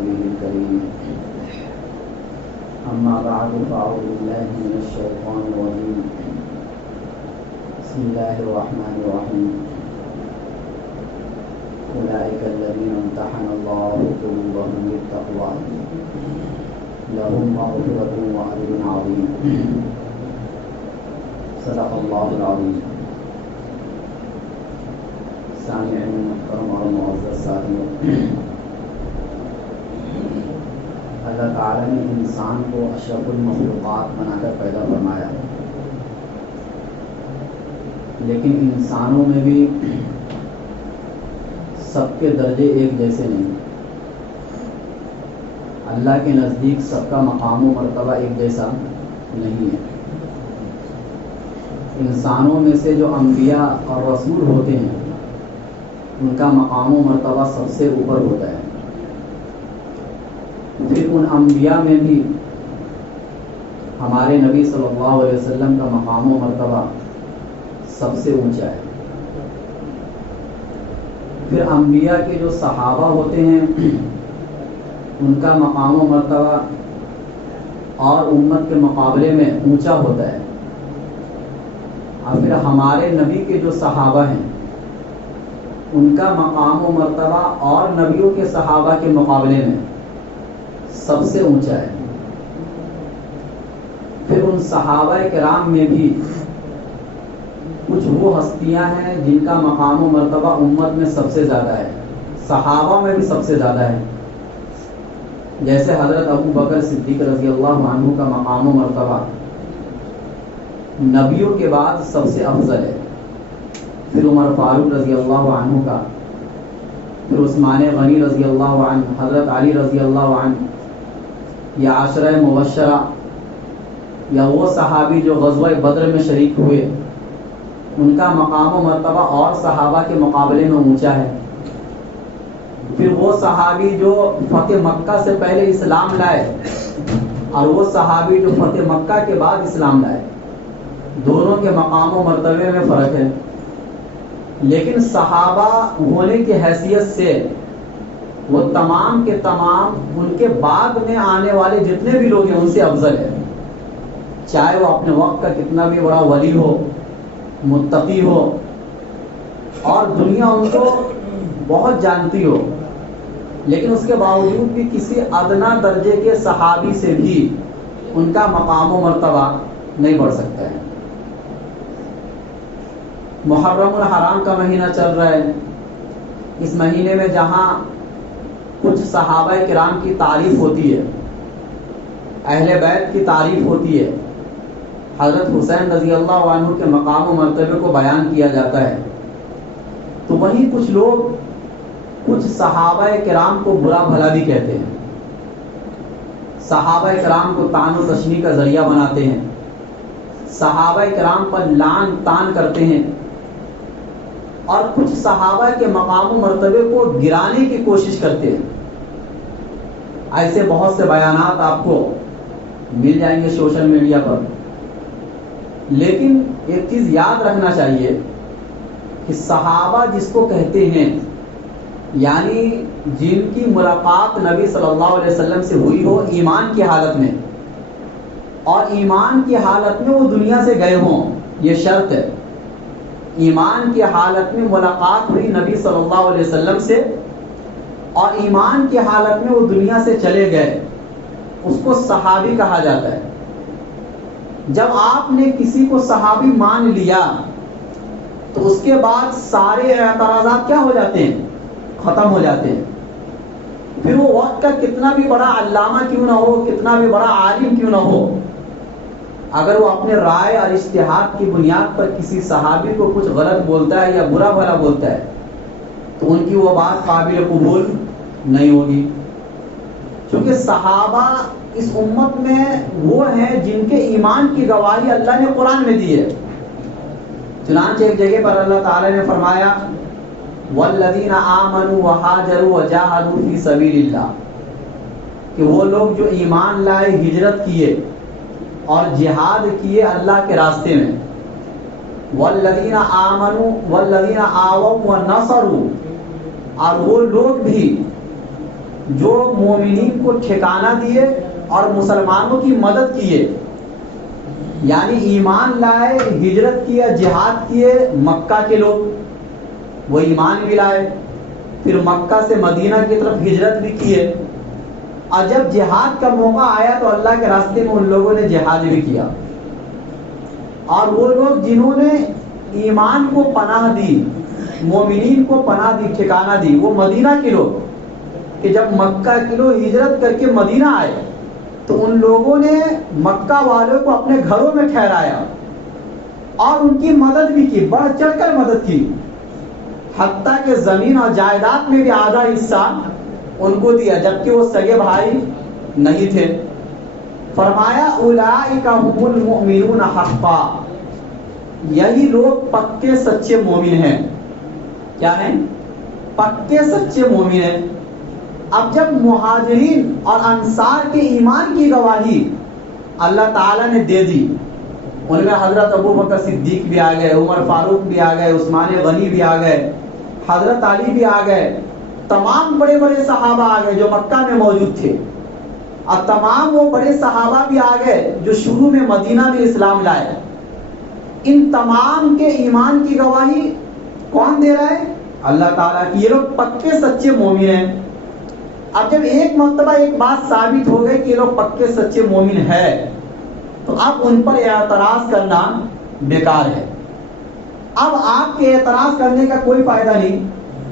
الكريم أما بعد فأعوذ بالله من الشيطان الرجيم بسم الله الرحمن الرحيم أولئك الذين امتحن الله قلوبهم للتقوى لهم مغفرة وأجر عظيم صدق الله العظيم. سامعین محترم اور معزز ساتھیوں، اللہ تعالیٰ نے انسان کو اشرف المخلوقات بنا کر پیدا فرمایا، لیکن انسانوں میں بھی سب کے درجے ایک جیسے نہیں. اللہ کے نزدیک سب کا مقام و مرتبہ ایک جیسا نہیں ہے. انسانوں میں سے جو انبیاء اور رسول ہوتے ہیں ان کا مقام و مرتبہ سب سے اوپر ہوتا ہے. پھر ان انبیاء میں بھی ہمارے نبی صلی اللہ علیہ وسلم کا مقام و مرتبہ سب سے اونچا ہے. پھر انبیاء کے جو صحابہ ہوتے ہیں ان کا مقام و مرتبہ اور امت کے مقابلے میں اونچا ہوتا ہے. اور پھر ہمارے نبی کے جو صحابہ ہیں ان کا مقام و مرتبہ اور نبیوں کے صحابہ کے مقابلے میں سب سے اونچا ہے. پھر ان صحابہ کرام میں بھی کچھ وہ ہستیاں ہیں جن کا مقام و مرتبہ امت میں سب سے زیادہ ہے، صحابہ میں بھی سب سے زیادہ ہے. جیسے حضرت ابو بکر صدیق رضی اللہ عنہ کا مقام و مرتبہ نبیوں کے بعد سب سے افضل ہے. پھر عمر فاروق رضی اللہ عنہ کا، پھر عثمان غنی رضی اللہ عنہ، حضرت علی رضی اللہ عنہ، یا عشرہ مبشرہ، یا وہ صحابی جو غزوہ بدر میں شریک ہوئے ان کا مقام و مرتبہ اور صحابہ کے مقابلے میں اونچا ہے. پھر وہ صحابی جو فتح مکہ سے پہلے اسلام لائے اور وہ صحابی جو فتح مکہ کے بعد اسلام لائے، دونوں کے مقام و مرتبے میں فرق ہے. لیکن صحابہ ہونے کی حیثیت سے وہ تمام کے تمام ان کے بعد میں آنے والے جتنے بھی لوگ ہیں ان سے افضل ہے. چاہے وہ اپنے وقت کا کتنا بھی بڑا ولی ہو، متقی ہو، اور دنیا ان کو بہت جانتی ہو، لیکن اس کے باوجود بھی کسی ادنا درجے کے صحابی سے بھی ان کا مقام و مرتبہ نہیں بڑھ سکتا ہے. محرم الحرام کا مہینہ چل رہا ہے. اس مہینے میں جہاں کچھ صحابہ کرام کی تعریف ہوتی ہے، اہل بیت کی تعریف ہوتی ہے، حضرت حسین رضی اللہ عنہ کے مقام و مرتبے کو بیان کیا جاتا ہے، تو وہیں کچھ لوگ کچھ صحابہ کرام کو برا بھلا بھی کہتے ہیں، صحابہ کرام کو طعن و تشنیع کا ذریعہ بناتے ہیں، صحابہ کرام پر لعن طعن کرتے ہیں، اور کچھ صحابہ کے مقام و مرتبے کو گرانے کی کوشش کرتے ہیں. ایسے بہت سے بیانات آپ کو مل جائیں گے سوشل میڈیا پر. لیکن ایک چیز یاد رکھنا چاہیے کہ صحابہ جس کو کہتے ہیں، یعنی جن کی ملاقات نبی صلی اللہ علیہ وسلم سے ہوئی ہو ایمان کی حالت میں، اور ایمان کی حالت میں وہ دنیا سے گئے ہوں، یہ شرط ہے. ایمان کی حالت میں ملاقات ہوئی نبی صلی اللہ علیہ وسلم سے اور ایمان کی حالت میں وہ دنیا سے چلے گئے، اس کو صحابی کہا جاتا ہے. جب آپ نے کسی کو صحابی مان لیا تو اس کے بعد سارے اعتراضات کیا ہو جاتے ہیں؟ ختم ہو جاتے ہیں. پھر وہ وقت کا کتنا بھی بڑا علامہ کیوں نہ ہو، کتنا بھی بڑا عالم کیوں نہ ہو، اگر وہ اپنے رائے اور اجتہاد کی بنیاد پر کسی صحابی کو کچھ غلط بولتا ہے یا برا بھلا بولتا ہے تو ان کی وہ بات قابل قبول نہیں ہوگی. کیونکہ صحابہ اس امت میں وہ ہیں جن کے ایمان کی گواہی اللہ نے قرآن میں دی ہے. چنانچہ ایک جگہ پر اللہ تعالی نے فرمایا والذین آمنوا وہاجروا وجاہدوا فی سبیل اللہ، کہ وہ لوگ جو ایمان لائے، ہجرت کیے اور جہاد کیے اللہ کے راستے میں. والذین آمنوا والذین آووا ونصروا، اور وہ لوگ بھی جو مومنین کو ٹھکانہ دیے اور مسلمانوں کی مدد کیے، یعنی ایمان لائے، ہجرت کیا، جہاد کیے مکہ کے لوگ، وہ ایمان بھی لائے، پھر مکہ سے مدینہ کی طرف ہجرت بھی کیے، اور جب جہاد کا موقع آیا تو اللہ کے راستے میں ان لوگوں نے جہاد بھی کیا۔ اور وہ لوگ جنہوں نے ایمان کو پناہ دی، مومنین کو پناہ دی، ٹھکانہ دی، وہ مدینہ کے لوگ، کہ جب مکہ کے لوگ ہجرت کر کے مدینہ آئے تو ان لوگوں نے مکہ والوں کو اپنے گھروں میں ٹھہرایا اور ان کی مدد بھی کی، بڑھ چڑھ کر مدد کی، حتیٰ کہ زمین اور جائیداد میں بھی آدھا حصہ ان کو دیا، جبکہ وہ سگے بھائی نہیں تھے۔ فرمایا اولئک هم المؤمنون حقا، یہی لوگ پکے سچے مومن ہیں۔ کیا ہیں؟ پکے سچے مومن ہیں۔ اب جب مہاجرین اور انصار کے ایمان کی گواہی اللہ تعالیٰ نے دے دی، ان میں حضرت ابو بکر صدیق بھی آ گئے، عمر فاروق بھی آ گئے، عثمان غنی بھی آ گئے، حضرت علی بھی آ گئے، تمام بڑے بڑے صحابہ آ گئے جو مکہ میں موجود تھے، اور تمام وہ بڑے صحابہ بھی آ گئے جو شروع میں مدینہ میں اسلام لائے۔ ان تمام کے ایمان کی گواہی کون دے رہا ہے؟ اللہ تعالیٰ کی۔ یہ لوگ پکے سچے مومن ہیں۔ اب جب ایک مرتبہ ایک بات ثابت ہو گئی کہ یہ لوگ پکے سچے مومن ہے، تو اب ان پر اعتراض کرنا بیکار ہے۔ اب آپ کے اعتراض کرنے کا کوئی فائدہ نہیں،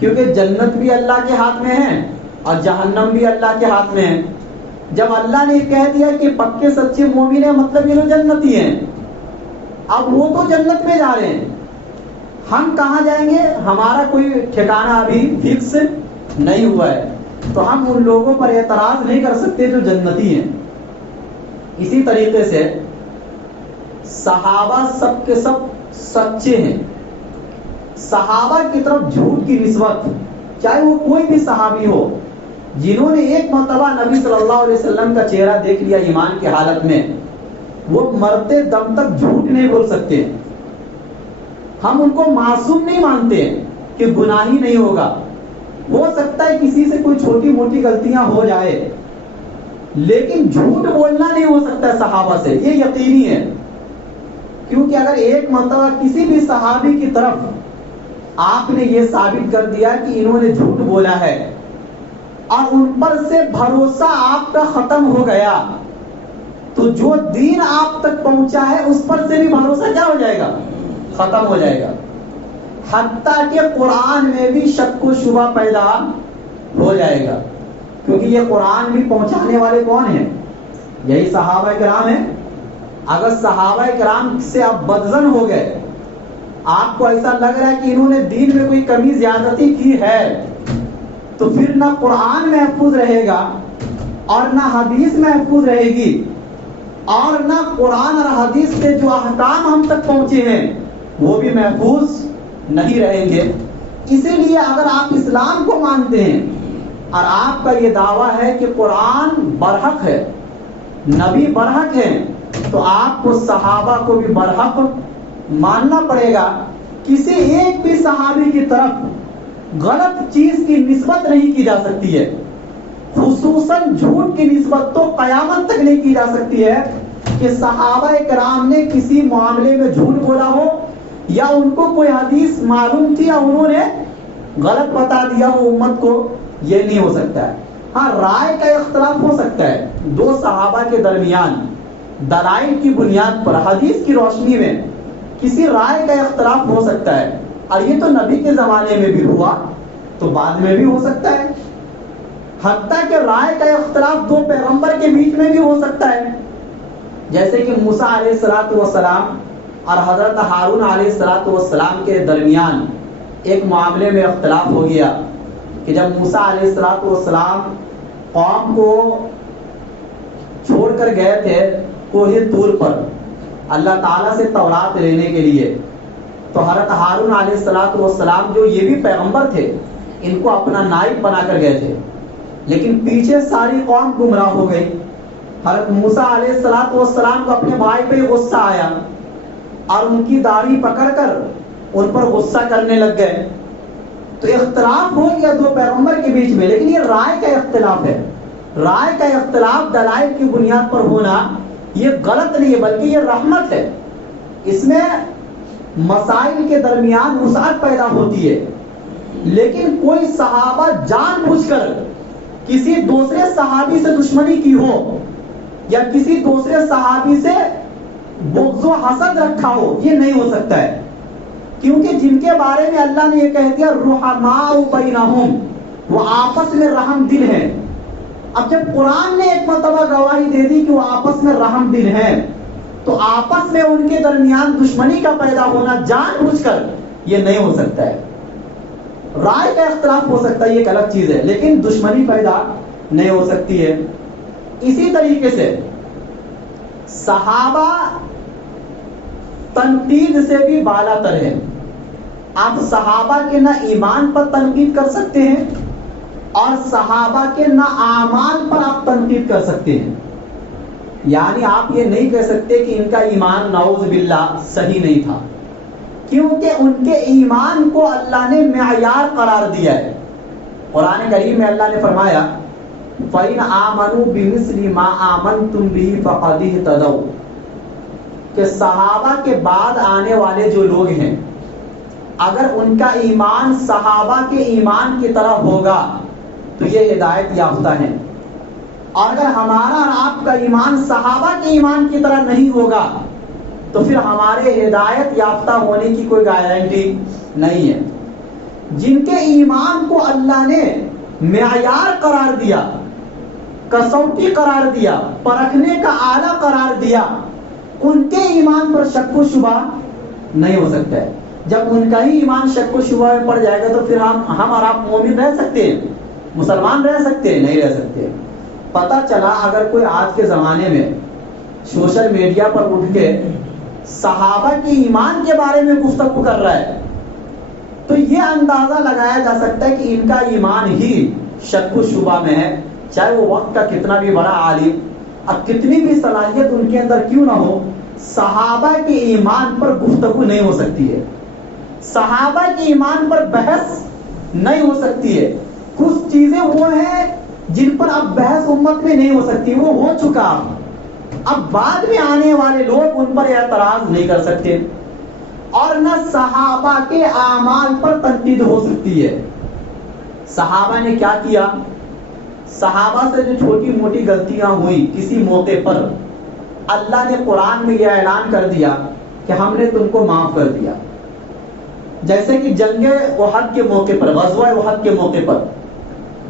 کیونکہ جنت بھی اللہ کے ہاتھ میں ہے اور جہنم بھی اللہ کے ہاتھ میں ہے۔ جب اللہ نے کہہ دیا کہ پکے سچے مومن ہیں، مطلب یہ لوگ جنتی ہیں۔ اب وہ تو جنت میں جا رہے ہیں، ہم کہاں جائیں گے ہمارا کوئی ٹھکانہ ابھی فکس نہیں ہوا ہے، تو ہم ان لوگوں پر اعتراض نہیں کر سکتے جو جنتی ہیں۔ اسی طریقے سے صحابہ سب کے سب سچے ہیں۔ صحابہ کی طرف جھوٹ کی نسبت، چاہے وہ کوئی بھی صحابی ہو، جنہوں نے ایک مرتبہ نبی صلی اللہ علیہ وسلم کا چہرہ دیکھ لیا ایمان کی حالت میں، وہ مرتے دم تک جھوٹ نہیں بول سکتے۔ ہم ان کو معصوم نہیں مانتے کہ گناہی نہیں ہوگا، ہو سکتا ہے کسی سے کوئی چھوٹی موٹی غلطیاں ہو جائے، لیکن جھوٹ بولنا نہیں ہو سکتا ہے صحابہ سے، یہ یقینی ہے۔ کیونکہ اگر ایک مرتبہ کسی بھی صحابی کی طرف آپ نے یہ ثابت کر دیا کہ انہوں نے جھوٹ بولا ہے اور ان پر سے بھروسہ آپ کا ختم ہو گیا، تو جو دین آپ تک پہنچا ہے اس پر سے بھی بھروسہ کیا ہو جائے گا؟ ختم ہو جائے گا۔ حتیٰ کہ قرآن میں بھی شک و شبہ پیدا ہو جائے گا، کیونکہ یہ قرآن بھی پہنچانے والے کون ہیں؟ یہی صحابہ کرام ہیں۔ اگر صحابہ کرام سے آپ بدظن ہو گئے، آپ کو ایسا لگ رہا ہے کہ انہوں نے دین میں کوئی کمی زیادتی کی ہے، تو پھر نہ قرآن محفوظ رہے گا اور نہ حدیث محفوظ رہے گی، اور نہ قرآن اور حدیث سے جو احکام ہم تک پہنچے ہیں وہ بھی محفوظ نہیں رہیں گے۔ اسی لیے اگر آپ اسلام کو مانتے ہیں اور آپ کا یہ دعویٰ ہے کہ قرآن برحق ہے، نبی برحق ہے، تو آپ کو صحابہ کو بھی برحق ماننا پڑے گا۔ کسی ایک بھی صحابی کی طرف غلط چیز کی نسبت نہیں کی جا سکتی ہے، خصوصاً جھوٹ کی نسبت تو قیامت تک نہیں کی جا سکتی ہے کہ صحابہ کرام نے کسی معاملے میں جھوٹ بولا ہو، یا ان کو کوئی حدیث معلوم تھی یا انہوں نے غلط بتا دیا ہو امت کو، یہ نہیں ہو سکتا ہے۔ ہاں، رائے کا اختلاف ہو سکتا ہے دو صحابہ کے درمیان، دلائل کی بنیاد پر حدیث کی روشنی میں کسی رائے کا اختلاف ہو سکتا ہے، اور یہ تو نبی کے زمانے میں بھی ہوا تو بعد میں بھی ہو سکتا ہے۔ حتیٰ کہ رائے کا اختلاف دو پیغمبر کے بیچ میں بھی ہو سکتا ہے، جیسے کہ موسیٰ علیہ السلام اور حضرت ہارون علیہ السلام کے درمیان ایک معاملے میں اختلاف ہو گیا کہ جب موسیٰ علیہ السلام قوم کو چھوڑ کر گئے تھے کوہ طور پر اللہ تعالیٰ سے تورات لینے کے لیے، تو حضرت ہارون علیہ السلام جو یہ بھی پیغمبر تھے، ان کو اپنا نائب بنا کر گئے تھے، لیکن پیچھے ساری قوم گمراہ ہو گئی۔ حضرت موسیٰ علیہ السلام کو اپنے بھائی پہ غصہ آیا اور ان کی داڑھی پکڑ کر ان پر غصہ کرنے لگ گئے، تو اختلاف ہو گیا دو پیغمبر کے بیچ میں، لیکن یہ رائے کا اختلاف ہے. رائے کا اختلاف دلائل کی بنیاد پر ہونا یہ غلط نہیں ہے بلکہ یہ رحمت ہے. اس میں مسائل کے درمیان وسعت پیدا ہوتی ہے. لیکن کوئی صحابہ جان بوجھ کر کسی دوسرے صحابی سے دشمنی کی ہو یا کسی دوسرے صحابی سے بغض و حسد رکھا ہو، یہ نہیں ہو سکتا ہے. کیونکہ جن کے بارے میں اللہ نے یہ کہہ دیا رحماء بینہم، وہ آپس میں رحم دل ہیں. اب جب قرآن نے ایک مرتبہ گواہی دے دی کہ وہ آپس میں رحم دل ہیں، تو آپس میں ان کے درمیان دشمنی کا پیدا ہونا جان بوجھ کر یہ نہیں ہو سکتا ہے. رائے کا اختلاف ہو سکتا ہے، یہ ایک الگ چیز ہے، لیکن دشمنی پیدا نہیں ہو سکتی ہے. اسی طریقے سے صحابہ تنقید سے بھی بالا تر ہے. آپ صحابہ کے نہ ایمان پر تنقید کر سکتے ہیں اور صحابہ کے نہ اعمال پر آپ تنقید کر سکتے ہیں. یعنی آپ یہ نہیں کہہ سکتے کہ ان کا ایمان نعوذ باللہ صحیح نہیں تھا، کیونکہ ان کے ایمان کو اللہ نے معیار قرار دیا ہے. قرآن کریم میں اللہ نے فرمایا فَإِنْ آمَنُوا بِمِثْلِ مَا آمَنْتُمْ بِهِ فَقَدْ اهْتَدَوْا، کہ صحابہ کے بعد آنے والے جو لوگ ہیں اگر ان کا ایمان صحابہ کے ایمان کی طرح ہوگا تو یہ ہدایت یافتہ ہیں. اور اگر ہمارا اور آپ کا ایمان صحابہ کے ایمان کی طرح نہیں ہوگا تو پھر ہمارے ہدایت یافتہ ہونے کی کوئی گارنٹی نہیں ہے. جن کے ایمان کو اللہ نے معیار قرار دیا، کسوٹی قرار دیا، پرکھنے کا آلہ قرار دیا، ان کے ایمان پر شک و شبہ نہیں ہو سکتا ہے. جب ان کا ہی ایمان شک و شبہ میں پڑ جائے گا تو پھر ہم اور آپ مومن رہ سکتے ہیں، مسلمان رہ سکتے ہیں؟ نہیں رہ سکتے. پتہ چلا اگر کوئی آج کے زمانے میں سوشل میڈیا پر اٹھ کے صحابہ کے ایمان کے بارے میں گفتگو کر رہا ہے تو یہ اندازہ لگایا جا سکتا ہے کہ ان کا ایمان ہی شک و شبہ میں ہے، چاہے وہ وقت کا کتنا بھی بڑا عالم، اب کتنی بھی صلاحیت ان کے اندر کیوں نہ ہو، صحابہ کے ایمان پر گفتگو نہیں ہو سکتی ہے، صحابہ کے ایمان پر بحث نہیں ہو سکتی ہے. کچھ چیزیں وہ ہیں جن پر اب بحث امت میں نہیں ہو سکتی، وہ ہو چکا. اب بعد میں آنے والے لوگ ان پر اعتراض نہیں کر سکتے، اور نہ صحابہ کے اعمال پر تنقید ہو سکتی ہے. صحابہ نے کیا کیا؟ صحابہ سے جو چھوٹی موٹی غلطیاں ہوئی کسی موقع پر، اللہ نے قرآن میں یہ اعلان کر دیا کہ ہم نے تم کو معاف کر دیا. جیسے کہ جنگ احد کے موقع پر، غزوہ احد کے موقع پر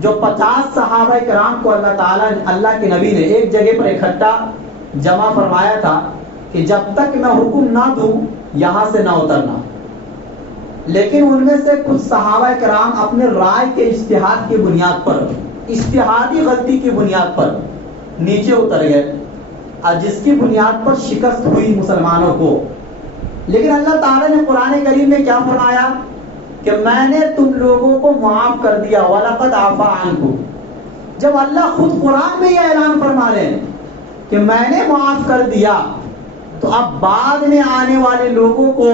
جو 50 صحابہ کرام کو اللہ کے نبی نے ایک جگہ پر اکٹھا جمع فرمایا تھا کہ جب تک میں حکم نہ دوں یہاں سے نہ اترنا. لیکن ان میں سے کچھ صحابہ کرام اپنے رائے کے اجتہاد کی بنیاد پر، اجتہادی غلطی کی بنیاد پر نیچے اتر گئے، اور جس کی بنیاد پر شکست ہوئی مسلمانوں کو. لیکن اللہ تعالیٰ نے قرآن کریم میں کیا فرمایا کہ میں نے تم لوگوں کو معاف کر دیا، وَلَقَدْ عَفَا عَنْكُمْ. جب اللہ خود قرآن میں یہ اعلان فرما لیں کہ میں نے معاف کر دیا، تو اب بعد میں آنے والے لوگوں کو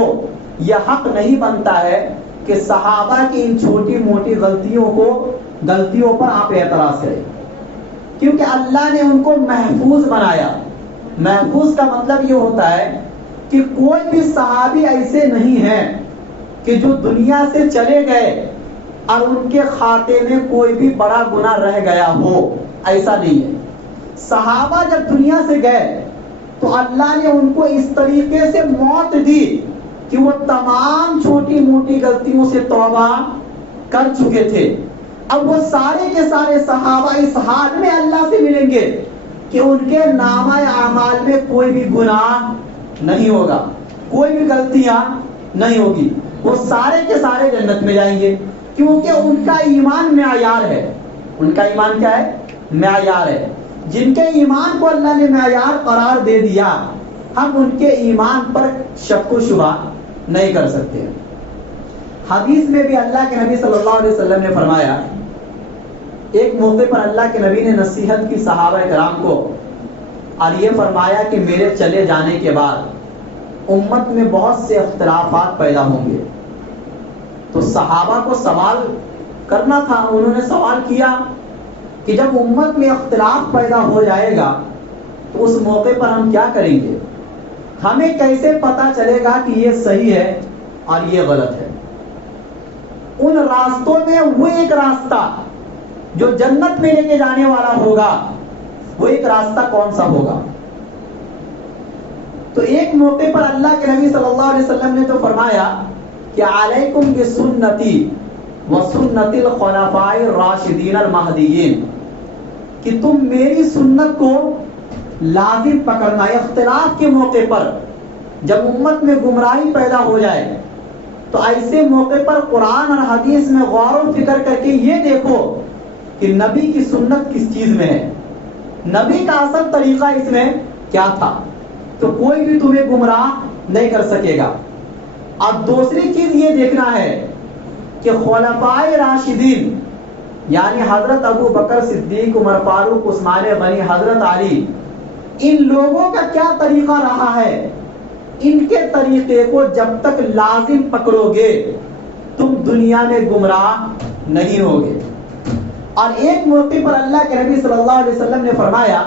یہ حق نہیں بنتا ہے کہ صحابہ کی ان چھوٹی موٹی غلطیوں پر آپ اعتراض کریں، کیونکہ اللہ نے ان کو محفوظ بنایا. محفوظ کا مطلب یہ ہوتا ہے کہ کوئی بھی صحابی ایسے نہیں ہیں کہ جو دنیا سے چلے گئے اور ان کے خاتے میں کوئی بھی بڑا گناہ رہ گیا ہو، ایسا نہیں ہے. صحابہ جب دنیا سے گئے تو اللہ نے ان کو اس طریقے سے موت دی کہ وہ تمام چھوٹی موٹی غلطیوں سے توبہ کر چکے تھے. اب وہ سارے کے سارے صحابہ اس حال میں اللہ سے ملیں گے کہ ان کے نامہ اعمال میں کوئی بھی گناہ نہیں ہوگا، کوئی بھی غلطیاں نہیں ہوگی. وہ سارے کے سارے جنت میں جائیں گے، کیونکہ ان کا ایمان معیار ہے. ان کا ایمان کیا ہے؟ معیار ہے. جن کے ایمان کو اللہ نے معیار قرار دے دیا، ہم ان کے ایمان پر شک و شبہ نہیں کر سکتے. حدیث میں بھی اللہ کے نبی صلی اللہ علیہ وسلم نے فرمایا، ایک موقع پر اللہ کے نبی نے نصیحت کی صحابہ کرام کو، اور یہ فرمایا کہ میرے چلے جانے کے بعد امت میں بہت سے اختلافات پیدا ہوں گے. تو صحابہ کو سوال کرنا تھا. انہوں نے سوال کیا کہ جب امت میں اختلاف پیدا ہو جائے گا تو اس موقع پر ہم کیا کریں گے؟ ہمیں کیسے پتا چلے گا کہ یہ صحیح ہے اور یہ غلط ہے؟ ان راستوں میں وہ ایک راستہ جو جنت میں لے کے جانے والا ہوگا، وہ ایک راستہ کون سا ہوگا؟ تو ایک موقع پر اللہ کے نبی صلی اللہ علیہ وسلم نے تو فرمایا کہ علیکم بسنتی وسنت الخلفاء الراشدین المہدیین، کہ تم میری سنت کو لازم پکڑنا. اختلاف کے موقع پر جب امت میں گمراہی پیدا ہو جائے تو ایسے موقع پر قرآن اور حدیث میں غور و فکر کر کے یہ دیکھو کہ نبی کی سنت کس چیز میں ہے، نبی کا اصل طریقہ اس میں کیا تھا، تو کوئی بھی تمہیں گمراہ نہیں کر سکے گا. اب دوسری چیز یہ دیکھنا ہے کہ خلفاء راشدین یعنی حضرت ابو بکر صدیق، عمر فاروق، عثمان غنی، حضرت علی، ان لوگوں کا کیا طریقہ رہا ہے. ان کے طریقے کو جب تک لازم پکڑو گے تم دنیا میں گمراہ نہیں ہوگے. اور ایک موقع پر اللہ کے نبی صلی اللہ علیہ وسلم نے فرمایا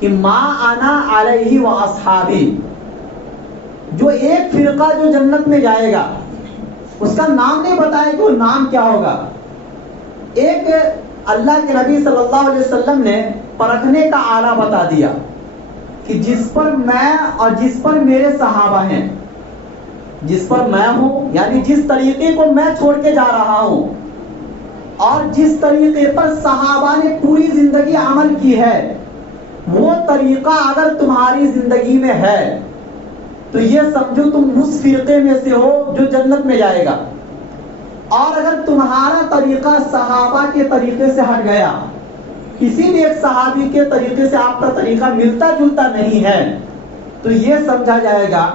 کہ ما انا علیہ و اصحابی، جو ایک فرقہ جو جنت میں جائے گا اس کا نام نہیں بتایا کہ وہ نام کیا ہوگا. ایک اللہ کے نبی صلی اللہ علیہ وسلم نے پرکھنے کا آلہ بتا دیا کہ جس پر میں اور جس پر میرے صحابہ ہیں، جس پر میں ہوں یعنی جس طریقے کو میں چھوڑ کے جا رہا ہوں اور جس طریقے پر صحابہ نے پوری زندگی عمل کی ہے، وہ طریقہ اگر تمہاری زندگی میں ہے تو یہ سمجھو تم اس فرقے میں سے ہو جو جنت میں جائے گا. اور اگر تمہارا طریقہ صحابہ کے طریقے سے ہٹ گیا، کسی بھی ایک صحابی کے طریقے سے آپ کا طریقہ ملتا جلتا نہیں ہے، تو یہ سمجھا جائے گا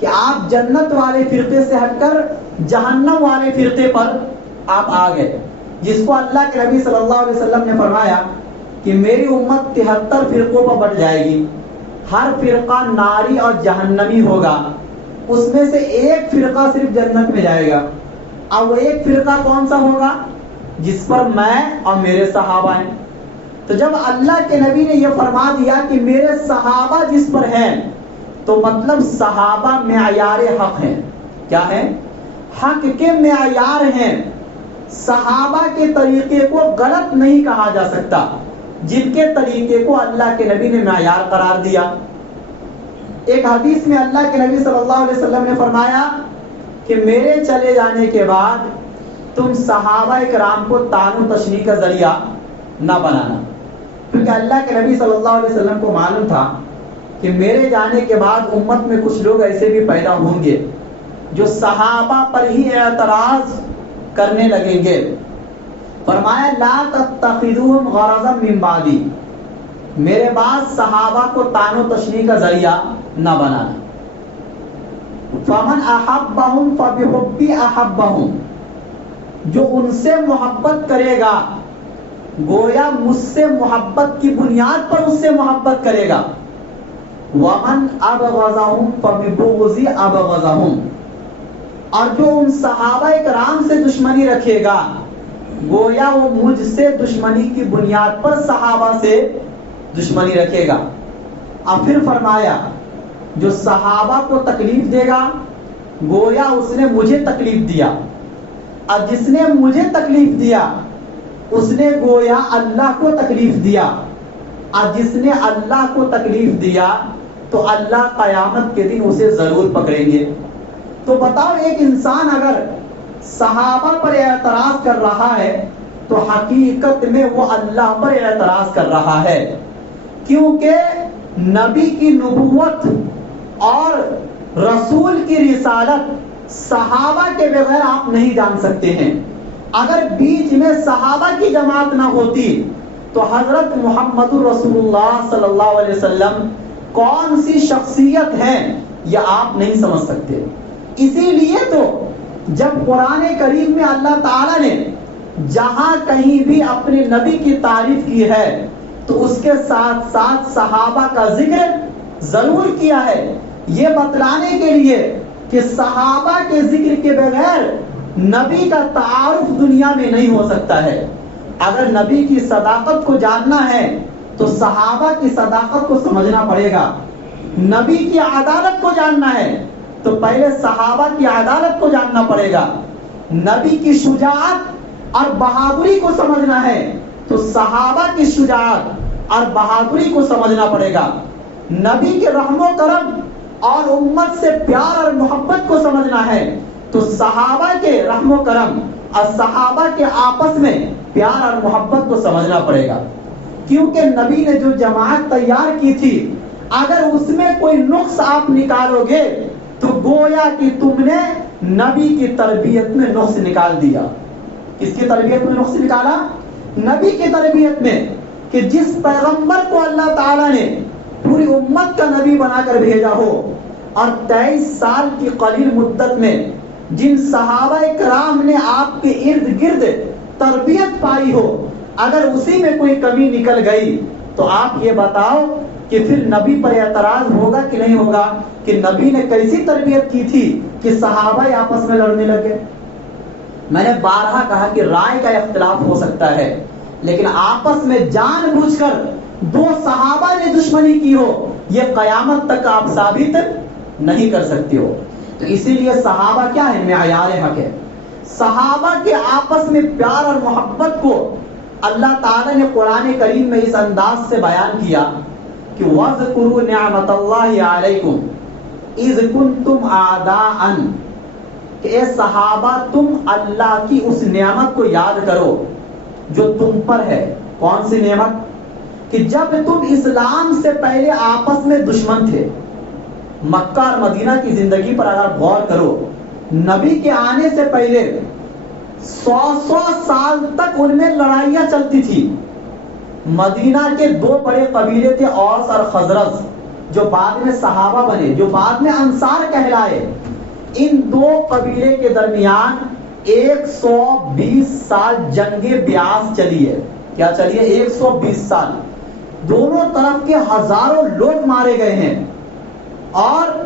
کہ آپ جنت والے فرقے سے ہٹ کر جہنم والے فرقے پر آپ آ گئے، جس کو اللہ کے نبی صلی اللہ علیہ وسلم نے فرمایا کہ میری امت 73 فرقوں پر بٹ جائے گی، ہر فرقہ ناری اور جہنمی ہوگا، اس میں سے ایک فرقہ صرف جنت میں جائے گا. اب وہ ایک فرقہ کون سا ہوگا؟ جس پر میں اور میرے صحابہ ہیں. تو جب اللہ کے نبی نے یہ فرما دیا کہ میرے صحابہ جس پر ہیں، تو مطلب صحابہ معیار حق ہیں. کیا ہے؟ حق کے معیار ہیں. صحابہ کے طریقے کو غلط نہیں کہا جا سکتا، جن کے طریقے کو اللہ کے نبی نے معیار قرار دیا. ایک حدیث میں اللہ کے نبی صلی اللہ علیہ وسلم نے فرمایا کہ میرے چلے جانے کے بعد تم صحابہ کرام کو طعن و تشنیع کا ذریعہ نہ بنانا، کیونکہ اللہ کے نبی صلی اللہ علیہ وسلم کو معلوم تھا کہ میرے جانے کے بعد امت میں کچھ لوگ ایسے بھی پیدا ہوں گے جو صحابہ پر ہی اعتراض کرنے لگیں گے. فرمایا لا تتخذوهم غرضا من بعدی، میرے بعد صحابہ کو طعن و تشنیع کا ذریعہ نہ بنانا. فمن احبهم فبحبی احبهم، جو ان سے محبت کرے گا گویا مجھ سے محبت کی بنیاد پر اس سے محبت کرے گا. ومن ابغضهم فببغضی ابغضهم، اور جو ان صحابہ کرام سے دشمنی رکھے گا گویا وہ مجھ سے دشمنی کی بنیاد پر صحابہ سے دشمنی رکھے گا. اب پھر فرمایا جو صحابہ کو تکلیف دے گا گویا اس نے مجھے تکلیف دیا، اور جس نے مجھے تکلیف دیا اس نے گویا اللہ کو تکلیف دیا، اور جس نے اللہ کو تکلیف دیا تو اللہ قیامت کے دن اسے ضرور پکڑیں گے. تو بتاؤ ایک انسان اگر صحابہ پر اعتراض کر رہا ہے تو حقیقت میں وہ اللہ پر اعتراض کر رہا ہے، کیونکہ نبی کی نبوت اور رسول کی رسالت صحابہ کے بغیر آپ نہیں جان سکتے ہیں. اگر بیچ میں صحابہ کی جماعت نہ ہوتی تو حضرت محمد رسول اللہ صلی اللہ علیہ وسلم کون سی شخصیت ہے یہ آپ نہیں سمجھ سکتے. اسی لیے تو جب قرآن کریم میں اللہ تعالیٰ نے جہاں کہیں بھی اپنے نبی کی تعریف کی ہے تو اس کے ساتھ ساتھ صحابہ کا ذکر ضرور کیا ہے، یہ بتلانے کے لیے کہ صحابہ کے ذکر کے بغیر نبی کا تعارف دنیا میں نہیں ہو سکتا ہے۔ اگر نبی کی صداقت کو جاننا ہے تو صحابہ کی صداقت کو سمجھنا پڑے گا۔ نبی کی عدالت کو جاننا ہے تو پہلے صحابہ کی عدالت کو جاننا پڑے گا۔ نبی کی شجاعت اور بہادری کو سمجھنا ہے تو صحابہ کی شجاعت اور بہادری کو سمجھنا پڑے گا۔ نبی کے رحم و کرم اور امت سے پیار اور محبت کو سمجھنا ہے تو صحابہ کے رحم و کرم اور صحابہ کے آپس میں پیار اور محبت کو سمجھنا پڑے گا۔ کیونکہ نبی نے جو جماعت تیار کی تھی، اگر اس میں کوئی نقص آپ نکالو گے تو گویا کہ تم نے نبی کی تربیت میں نقص نکال دیا۔ کس کی تربیت میں نقص نکالا؟ نبی کی تربیت میں، کہ جس پیغمبر کو اللہ تعالیٰ نے پوری امت کا نبی بنا کر بھیجا ہو اور 23 سال کی قلیل مدت میں جن صحابہ کرام نے آپ کے ارد گرد تربیت پائی ہو، اگر اسی میں کوئی کمی نکل گئی تو آپ یہ بتاؤ کہ پھر نبی پر اعتراض ہوگا کہ نہیں ہوگا کہ نبی نے کیسی تربیت کی تھی کہ صحابہ آپس میں لڑنے لگے۔ میں نے بارہا کہا کہ رائے کا اختلاف ہو سکتا ہے، لیکن آپس میں جان بوجھ کر دو صحابہ نے دشمنی کی ہو، یہ قیامت تک آپ ثابت نہیں کر سکتے ہو۔ تو اسی لیے صحابہ کیا ہے؟ معیار حق ہے۔ صحابہ کے آپس میں پیار اور محبت کو اللہ تعالیٰ نے قرآن کریم میں اس انداز سے بیان کیا کہ وَاذْكُرُوا نِعْمَةَ اللَّهِ عَلَيْكُمْ اِذْ كُنْتُمْ أَعْدَاءً، کہ اے صحابہ تم اللہ کی اس نعمت کو یاد کرو جو تم پر ہے۔ کون سی نعمت؟ کہ جب تم اسلام سے پہلے آپس میں دشمن تھے۔ مکہ اور مدینہ کی زندگی پر اگر غور کرو، نبی کے آنے سے پہلے 100 سال تک ان میں لڑائیاں چلتی تھی۔ مدینہ کے دو بڑے قبیلے تھے، اوس اور خزرج، جو بعد میں صحابہ بنے، جو بعد میں انصار کہلائے۔ ان دو قبیلے کے درمیان 120 سال جنگ بیعاث چلی ہے۔ کیا چلی ہے؟ 120 سال۔ دونوں طرف کے ہزاروں لوگ مارے گئے ہیں اور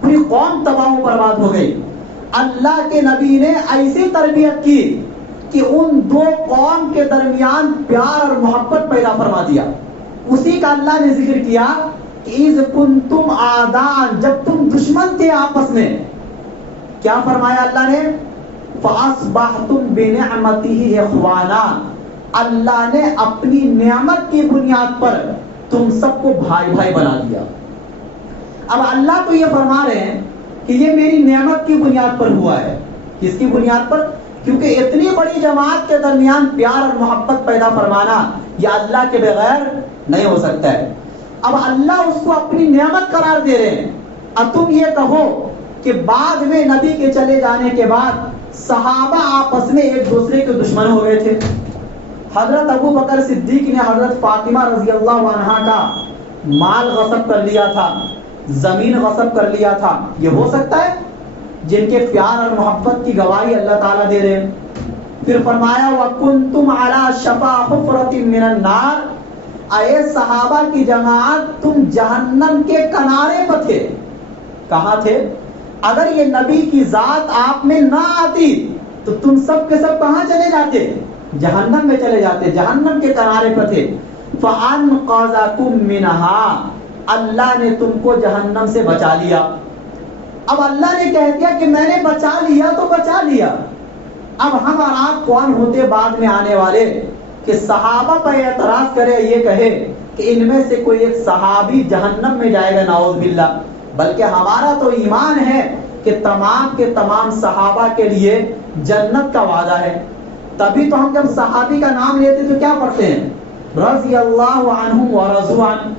پوری قوم تباہ و برباد ہو گئی۔ اللہ کے نبی نے ایسی تربیت کی کہ ان دو قوم کے درمیان پیار اور محبت پیدا فرما دیا۔ اسی کا اللہ نے ذکر کیا کہ اِذْ كُنْتُمْ أَعْدَاءً، جب تم دشمن تھے آپس میں، کیا فرمایا اللہ نے؟ فَأَصْبَحْتُمْ بِنِعْمَتِهِ إِخْوَانًا، اللہ نے اپنی نعمت کی بنیاد پر تم سب کو بھائی بھائی بنا دیا۔ اب اللہ تو یہ فرما رہے ہیں کہ یہ میری نعمت کی بنیاد پر ہوا ہے۔ کس کی بنیاد پر؟ کیونکہ اتنی بڑی جماعت کے درمیان پیار اور محبت پیدا فرمانا یہ اللہ کے بغیر نہیں ہو سکتا ہے۔ اب اللہ اس کو اپنی نعمت قرار دے رہے ہیں۔ اب تم یہ کہو کہ بعد میں نبی کے چلے جانے کے بعد صحابہ آپس میں ایک دوسرے کے دشمن ہو گئے تھے۔ حضرت ابو بکر صدیق نے حضرت فاطمہ رضی اللہ عنہا کا مال غصب کر لیا تھا، زمین غصب کر لیا تھا، یہ ہو سکتا ہے؟ جن کے پیار اور محبت کی گواہی اللہ تعالیٰ دے رہے ہیں۔ پھر فرمایا وَكُنْتُمْ عَلَى شَفَا حُفْرَةٍ مِّنَ النَّارِ، اے صحابہ کی جماعت تم جہنم کے کنارے پر تھے۔ کہاں تھے؟ اگر یہ نبی کی ذات آپ میں نہ آتی تو تم سب کے سب کہاں چلے جاتے؟ جہنم میں چلے جاتے، جہنم کے کنارے پر تھے۔ فَأَنْقَذَكُم مِّنْهَا، اللہ نے تم کو جہنم سے بچا لیا۔ اب اللہ نے کہہ دیا کہ میں نے بچا لیا تو بچا لیا۔ اب ہم اور آپ کون ہوتے بعد میں آنے والے کہ صحابہ پر اعتراض کرے، یہ کہے کہ ان میں سے کوئی ایک صحابی جہنم میں جائے گا، نعوذ باللہ۔ بلکہ ہمارا تو ایمان ہے کہ تمام کے تمام صحابہ کے لیے جنت کا وعدہ ہے۔ تبھی تو ہم جب صحابی کا نام لیتے تو کیا پڑھتے ہیں؟ رضی اللہ عنہم ورضوا عنہ،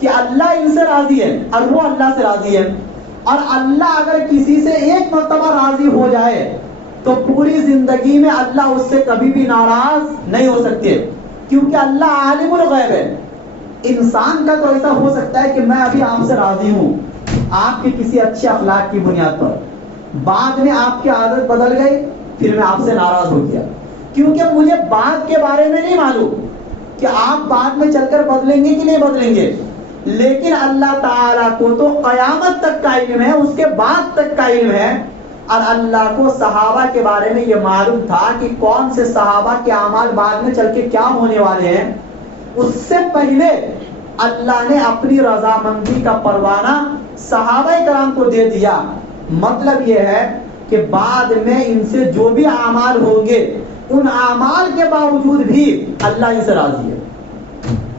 کہ اللہ ان سے راضی ہے اور وہ اللہ سے راضی ہے۔ اور اللہ اگر کسی سے ایک مرتبہ راضی ہو جائے تو پوری زندگی میں اللہ اس سے کبھی بھی ناراض نہیں ہو سکتے، کیونکہ اللہ عالم الغیب ہے۔ انسان کا تو ایسا ہو سکتا ہے کہ میں ابھی آپ سے راضی ہوں آپ کے کسی اچھے اخلاق کی بنیاد پر، بعد میں آپ کی عادت بدل گئی، پھر میں آپ سے ناراض ہو گیا، کیونکہ مجھے بعد کے بارے میں نہیں معلوم کہ آپ بعد میں چل کر بدلیں گے کہ نہیں بدلیں گے۔ لیکن اللہ تعالیٰ کو تو قیامت تک کا علم ہے، اس کے بعد تک کا علم ہے، اور اللہ کو صحابہ کے بارے میں یہ معلوم تھا کہ کون سے صحابہ کے اعمال بعد میں چل کے کیا ہونے والے ہیں، اس سے پہلے اللہ نے اپنی رضامندی کا پروانہ صحابہ کرام کو دے دیا۔ مطلب یہ ہے کہ بعد میں ان سے جو بھی اعمال ہوں گے ان اعمال کے باوجود بھی اللہ ان سے راضی ہے،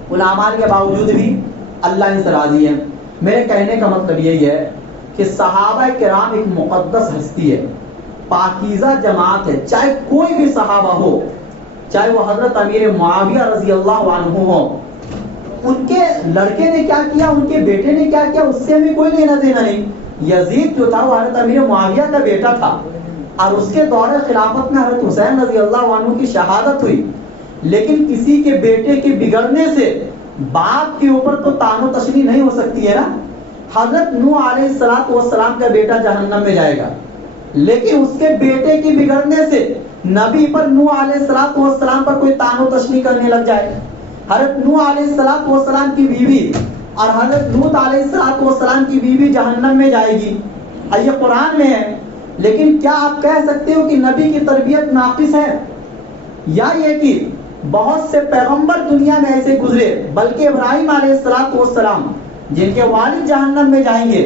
ان اعمال کے باوجود بھی اللہ ان سے راضی ہے۔ میرے کہنے کا مطلب یہی ہے کہ صحابہ کرام ایک مقدس ہستی ہے، پاکیزہ جماعت ہے، چاہے کوئی بھی صحابہ ہو، چاہے وہ حضرت امیر معاویہ رضی اللہ عنہ ہو، ان کے لڑکے نے کیا کیا، ان کے بیٹے نے کیا کیا، اس سے ہمیں کوئی لینا دینا نہیں۔ یزید جو تھا وہ حضرت امیر معاویہ کا بیٹا تھا، اور اس کے دور خلافت میں حضرت حسین رضی اللہ عنہ کی شہادت ہوئی، لیکن کسی کے بیٹے کے بگڑنے سے باپ کے اوپر تو تان و تشنیع نہیں ہو سکتی ہے نا۔ حضرت نوح علیہ السلام کا بیٹا جہنم میں جائے گا، لیکن اس کے بیٹے کے بگڑنے سے نبی پر نوح علیہ السلام پر کوئی تان و تشنیع کرنے لگ جائے۔ حضرت نوح علیہ السلام کی بیوی اور حضرت لوط علیہ السلام کی بیوی جہنم میں جائے گی، اور یہ قرآن میں ہے۔ لیکن کیا آپ کہہ سکتے ہو کہ نبی کی تربیت ناقص ہے، یا یہ کہ بہت سے پیغمبر دنیا میں ایسے گزرے، بلکہ ابراہیم علیہ السلام جن کے والد جہنم میں جائیں گے،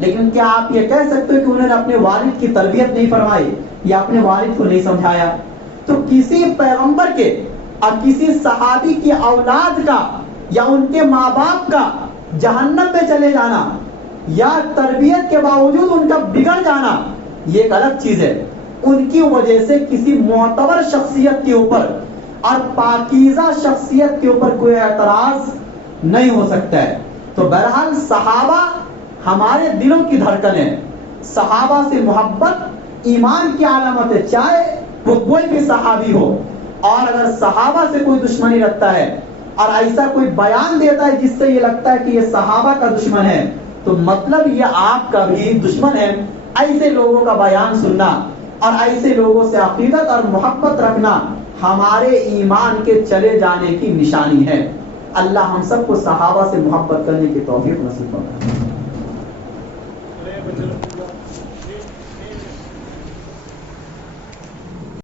لیکن کیا آپ یہ کہہ سکتے ہو کہ انہوں نے اپنے والد کی تربیت نہیں فرمائی یا اپنے والد کو نہیں سمجھایا؟ تو کسی پیغمبر کے اور کسی صحابی کی اولاد کا یا ان کے ماں باپ کا جہنم میں چلے جانا یا تربیت کے باوجود ان کا بگڑ جانا، یہ ایک الگ چیز ہے۔ ان کی وجہ سے کسی معتبر شخصیت کے اوپر اور پاکیزہ شخصیت کے اوپر کوئی اعتراض نہیں ہو سکتا ہے۔ تو بہرحال صحابہ ہمارے دلوں کی دھڑکن ہے، صحابہ سے محبت ایمان کی علامت ہے، چاہے وہ کوئی بھی صحابی ہو۔ اور اگر صحابہ سے کوئی دشمنی رکھتا ہے اور ایسا کوئی بیان دیتا ہے جس سے یہ لگتا ہے کہ یہ صحابہ کا دشمن ہے، تو مطلب یہ آپ کا بھی دشمن ہے۔ ایسے لوگوں کا بیان سننا اور ایسے لوگوں سے عقیدت اور محبت رکھنا ہمارے ایمان کے چلے جانے کی نشانی ہے۔ اللہ ہم سب کو صحابہ سے محبت کرنے کی توفیق نصیب فرمائے۔